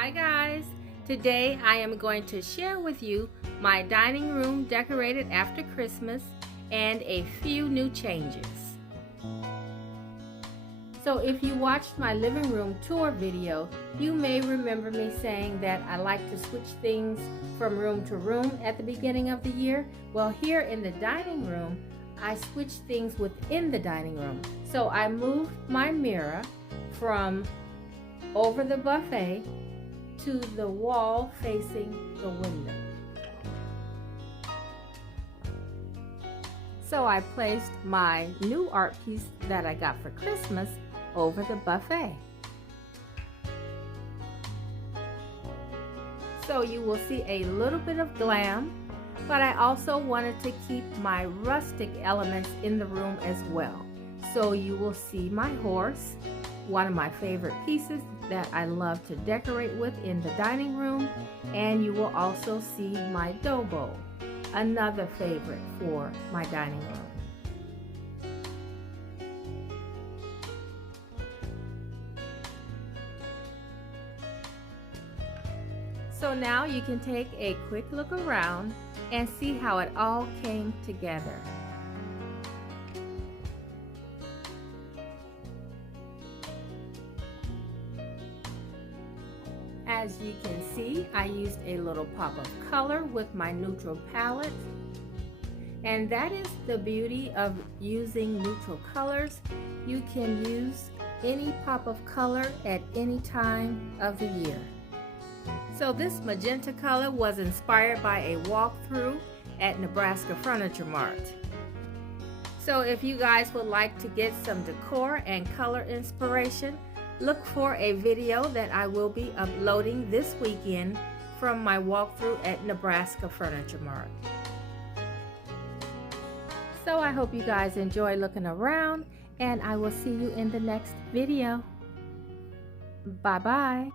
Hi guys! Today I am going to share with you my dining room decorated after Christmas and a few new changes. So if you watched my living room tour video, you may remember me saying that I like to switch things from room to room at the beginning of the year. Well, here in the dining room, I switched things within the dining room. So I moved my mirror from over the buffet to the wall facing the window. So I placed my new art piece that I got for Christmas over the buffet. So you will see a little bit of glam, but I also wanted to keep my rustic elements in the room as well. So you will see my horse, one of my favorite pieces that I love to decorate with in the dining room, and you will also see my dough bowl, another favorite for my dining room. So now you can take a quick look around and see how it all came together. As you can see, I used a little pop of color with my neutral palette. And that is the beauty of using neutral colors. You can use any pop of color at any time of the year. So this magenta color was inspired by a walkthrough at Nebraska Furniture Mart. So if you guys would like to get some decor and color inspiration, look for a video that I will be uploading this weekend from my walkthrough at Nebraska Furniture Mart. So I hope you guys enjoy looking around, and I will see you in the next video. Bye bye.